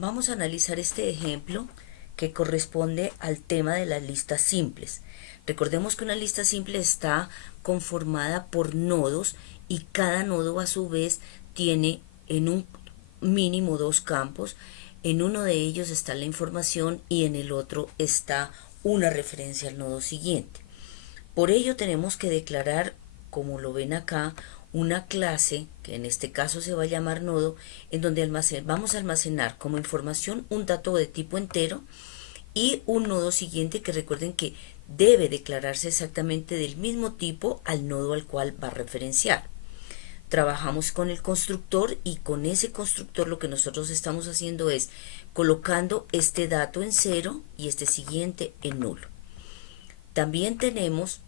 Vamos a analizar este ejemplo que corresponde al tema de las listas simples. Recordemos que una lista simple está conformada por nodos y cada nodo a su vez tiene en un mínimo dos campos. En uno de ellos está la información y en el otro está una referencia al nodo siguiente. Por ello tenemos que declarar, como lo ven acá, una clase, que en este caso se va a llamar nodo, en donde vamos a almacenar como información un dato de tipo entero y un nodo siguiente que recuerden que debe declararse exactamente del mismo tipo al nodo al cual va a referenciar. Trabajamos con el constructor y con ese constructor lo que nosotros estamos haciendo es colocando este dato en cero y este siguiente en nulo. También tenemos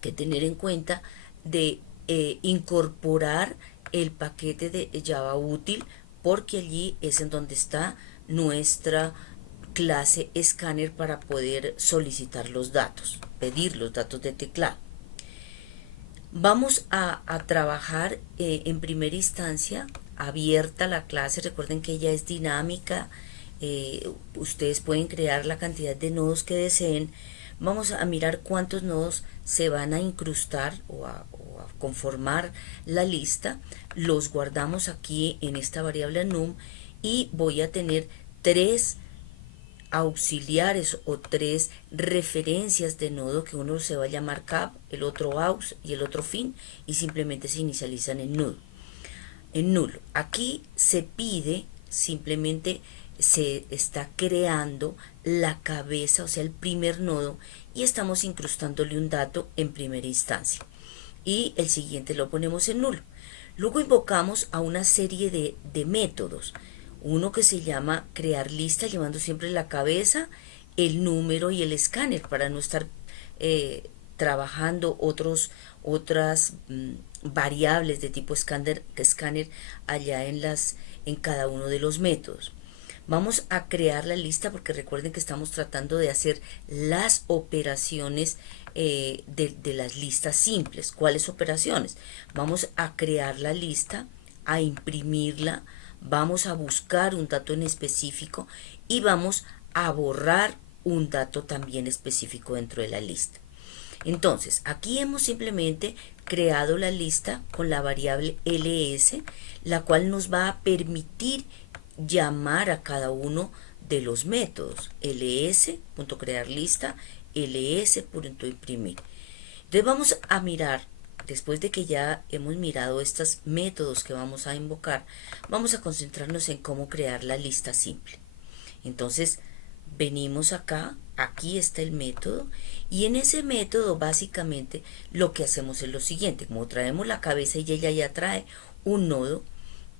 que tener en cuenta de incorporar el paquete de Java útil, porque allí es en donde está nuestra clase escáner para poder solicitar los datos, pedir los datos de teclado. Vamos a trabajar en primera instancia abierta la clase. Recuerden que ella es dinámica. Ustedes pueden crear la cantidad de nodos que deseen. Vamos a mirar cuántos nodos se van a incrustar o a conformar la lista. Los guardamos aquí en esta variable num y voy a tener tres auxiliares o tres referencias de nodo, que uno se va a llamar cap, el otro aux y el otro fin, y simplemente se inicializan en nulo. Aquí se pide, simplemente se está creando la cabeza, o sea el primer nodo, y estamos incrustándole un dato en primera instancia y el siguiente lo ponemos en nulo. Luego invocamos a una serie de métodos. Uno que se llama crear lista, llevando siempre la cabeza, el número y el escáner para no estar trabajando otras variables de tipo escáner allá en cada uno de los métodos. Vamos a crear la lista porque recuerden que estamos tratando de hacer las operaciones de las listas simples. ¿Cuáles operaciones? Vamos a crear la lista, a imprimirla, vamos a buscar un dato en específico y vamos a borrar un dato también específico dentro de la lista. Entonces, aquí hemos simplemente creado la lista con la variable ls, la cual nos va a permitir llamar a cada uno de los métodos. ls.crear lista, ls.imprimir. Entonces vamos a mirar, después de que ya hemos mirado estos métodos que vamos a invocar, vamos a concentrarnos en cómo crear la lista simple. Entonces venimos acá, aquí está el método, y en ese método básicamente lo que hacemos es lo siguiente. Como traemos la cabeza y ella ya trae un nodo,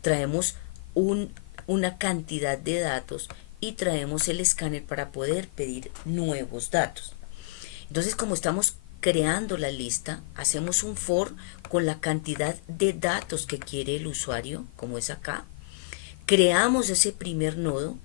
traemos una cantidad de datos y traemos el escáner para poder pedir nuevos datos. Entonces, como estamos creando la lista, hacemos un for con la cantidad de datos que quiere el usuario, como es acá. Creamos ese primer nodo,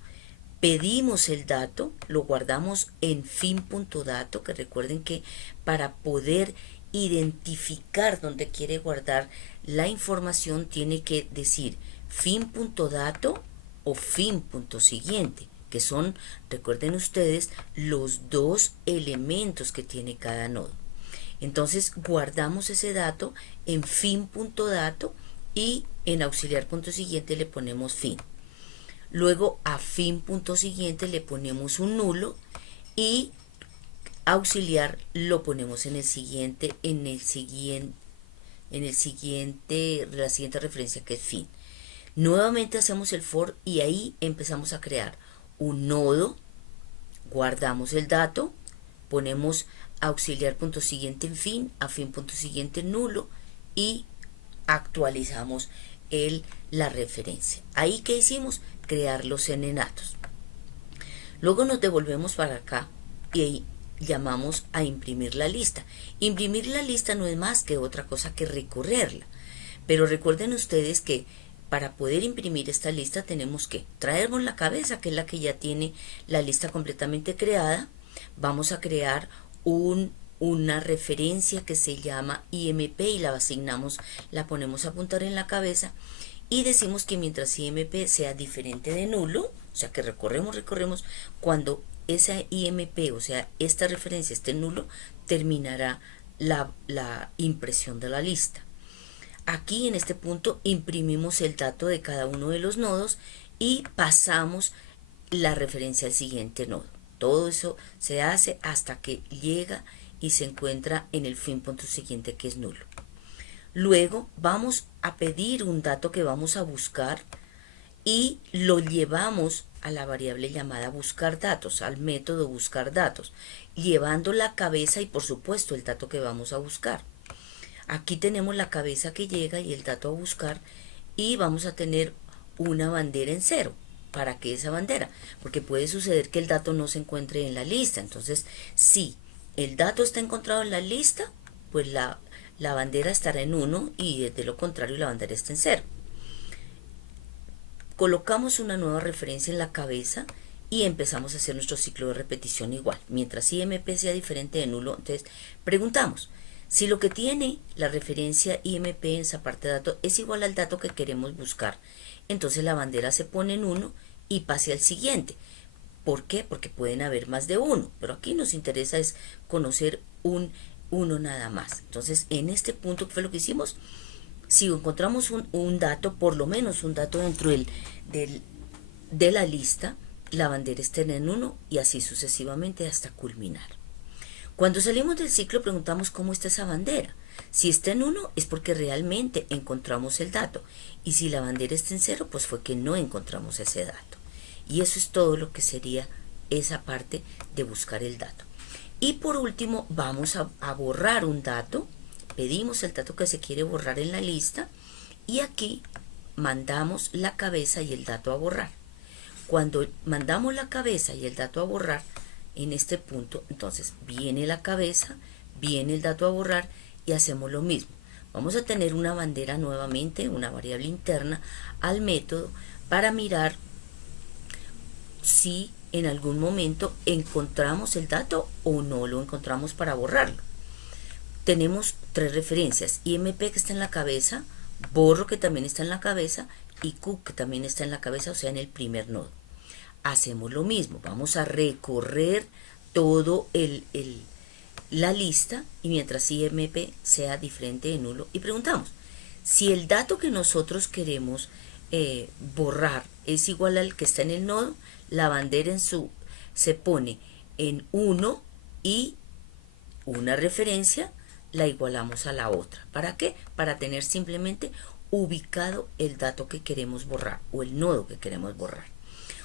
pedimos el dato, lo guardamos en fin.dato, que recuerden que para poder identificar dónde quiere guardar la información tiene que decir fin.dato o fin.siguiente, que son, recuerden ustedes, los dos elementos que tiene cada nodo. Entonces guardamos ese dato en fin.dato y en auxiliar.siguiente le ponemos fin. Luego a fin.siguiente le ponemos un nulo y auxiliar lo ponemos en la siguiente referencia, que es fin. Nuevamente hacemos el for y ahí empezamos a crear un nodo, guardamos el dato, ponemos auxiliar.siguiente en fin, a fin.siguiente en nulo y actualizamos la referencia. Ahí que hicimos, crear los enenatos. Luego nos devolvemos para acá y ahí llamamos a imprimir la lista. Imprimir la lista no es más que otra cosa que recorrerla, pero recuerden ustedes que para poder imprimir esta lista tenemos que traernos la cabeza, que es la que ya tiene la lista completamente creada. Vamos a crear una referencia que se llama IMP y la asignamos, la ponemos a apuntar en la cabeza y decimos que mientras IMP sea diferente de nulo, O sea que recorremos, cuando esa IMP, o sea, esta referencia esté en nulo, terminará la impresión de la lista. Aquí en este punto imprimimos el dato de cada uno de los nodos y pasamos la referencia al siguiente nodo. Todo eso se hace hasta que llega y se encuentra en el fin punto siguiente, que es nulo. Luego vamos a pedir un dato que vamos a buscar y lo llevamos a la variable llamada buscar datos, al método buscar datos, llevando la cabeza y por supuesto el dato que vamos a buscar. Aquí tenemos la cabeza que llega y el dato a buscar y vamos a tener una bandera en cero. ¿Para qué esa bandera? Porque puede suceder que el dato no se encuentre en la lista. Entonces, si el dato está encontrado en la lista, pues la bandera estará en 1 y de lo contrario la bandera está en 0. Colocamos una nueva referencia en la cabeza y empezamos a hacer nuestro ciclo de repetición igual. Mientras IMP sea diferente de nulo, entonces preguntamos, si lo que tiene la referencia IMP en esa parte de datos es igual al dato que queremos buscar, entonces la bandera se pone en 1 y pase al siguiente. ¿Por qué? Porque pueden haber más de uno, pero aquí nos interesa es conocer uno nada más. Entonces, en este punto, ¿qué fue lo que hicimos? Si encontramos un dato, por lo menos un dato dentro de la lista, la bandera está en 1 y así sucesivamente hasta culminar. Cuando salimos del ciclo preguntamos cómo está esa bandera. Si está en 1 es porque realmente encontramos el dato y si la bandera está en 0 pues fue que no encontramos ese dato. Y eso es todo lo que sería esa parte de buscar el dato. Y por último vamos a borrar un dato. Pedimos el dato que se quiere borrar en la lista y aquí mandamos la cabeza y el dato a borrar. Cuando mandamos la cabeza y el dato a borrar, en este punto, entonces viene la cabeza, viene el dato a borrar y hacemos lo mismo. Vamos a tener una bandera nuevamente, una variable interna al método para mirar si en algún momento encontramos el dato o no lo encontramos para borrarlo. Tenemos tres referencias, IMP que está en la cabeza, borro que también está en la cabeza y Q que también está en la cabeza, o sea en el primer nodo. Hacemos lo mismo, vamos a recorrer todo la lista y mientras IMP sea diferente de nulo y preguntamos si el dato que nosotros queremos borrar es igual al que está en el nodo, la bandera se pone en 1 y una referencia la igualamos a la otra. ¿Para qué? Para tener simplemente ubicado el dato que queremos borrar o el nodo que queremos borrar.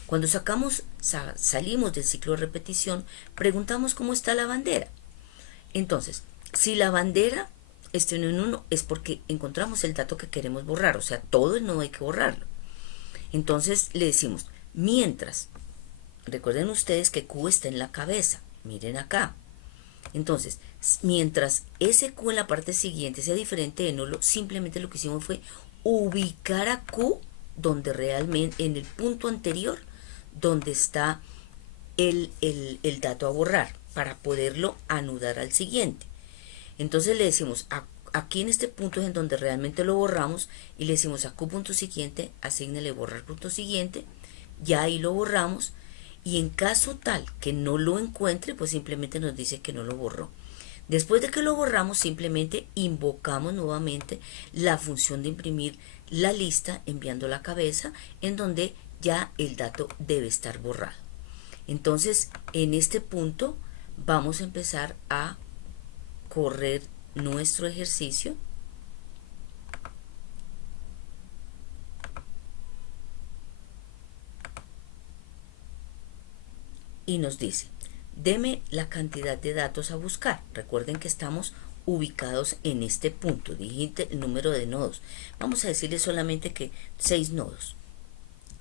Cuando salimos del ciclo de repetición, preguntamos cómo está la bandera. Entonces, si la bandera está en 1 es porque encontramos el dato que queremos borrar, o sea, todo el nodo hay que borrarlo. Entonces le decimos, mientras, recuerden ustedes que Q está en la cabeza, miren acá. Entonces, mientras ese Q en la parte siguiente sea diferente de nulo, simplemente lo que hicimos fue ubicar a Q donde realmente, en el punto anterior, donde está el dato a borrar, para poderlo anudar al siguiente. Entonces le decimos, aquí en este punto es en donde realmente lo borramos, y le decimos a Q punto siguiente, asígnale borrar punto siguiente, ya ahí lo borramos, y en caso tal que no lo encuentre, pues simplemente nos dice que no lo borró. Después de que lo borramos, simplemente invocamos nuevamente la función de imprimir la lista enviando la cabeza, en donde ya el dato debe estar borrado. Entonces, en este punto vamos a empezar a correr nuestro ejercicio. Y nos dice, deme la cantidad de datos a buscar. Recuerden que estamos ubicados en este punto. Digite el número de nodos. Vamos a decirle solamente que 6 nodos.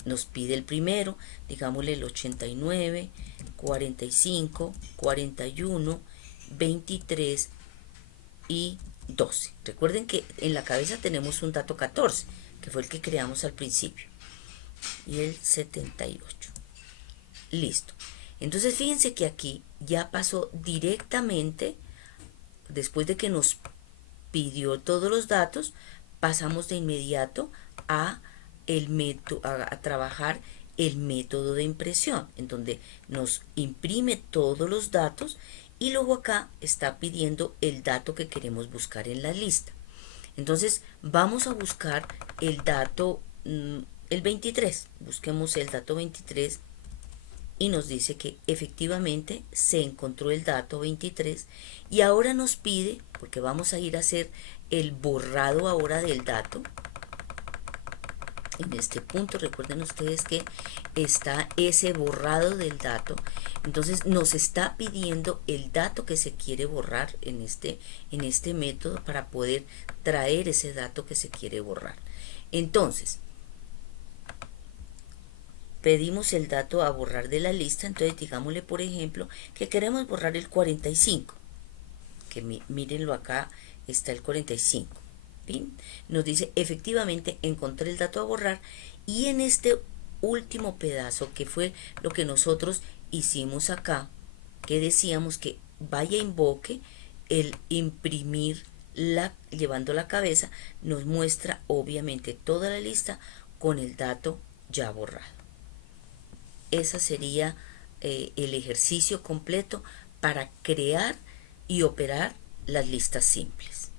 Nos pide el primero, digámosle el 89, 45, 41, 23 y 12. Recuerden que en la cabeza tenemos un dato 14, que fue el que creamos al principio. Y el 78. Listo. Entonces fíjense que aquí ya pasó directamente, después de que nos pidió todos los datos, pasamos de inmediato a trabajar el método de impresión, en donde nos imprime todos los datos y luego acá está pidiendo el dato que queremos buscar en la lista. Entonces vamos a buscar el dato, el 23. Busquemos el dato 23 y nos dice que efectivamente se encontró el dato 23 y ahora nos pide, porque vamos a ir a hacer el borrado ahora del dato. En este punto recuerden ustedes que está ese borrado del dato, entonces nos está pidiendo el dato que se quiere borrar en este método para poder traer ese dato que se quiere borrar. Entonces pedimos el dato a borrar de la lista, entonces digámosle por ejemplo que queremos borrar el 45, que mírenlo acá está el 45. ¿Bien? Nos dice efectivamente encontré el dato a borrar y en este último pedazo que fue lo que nosotros hicimos acá, que decíamos que vaya invoque el imprimir llevando la cabeza, nos muestra obviamente toda la lista con el dato ya borrado. Ese sería el ejercicio completo para crear y operar las listas simples.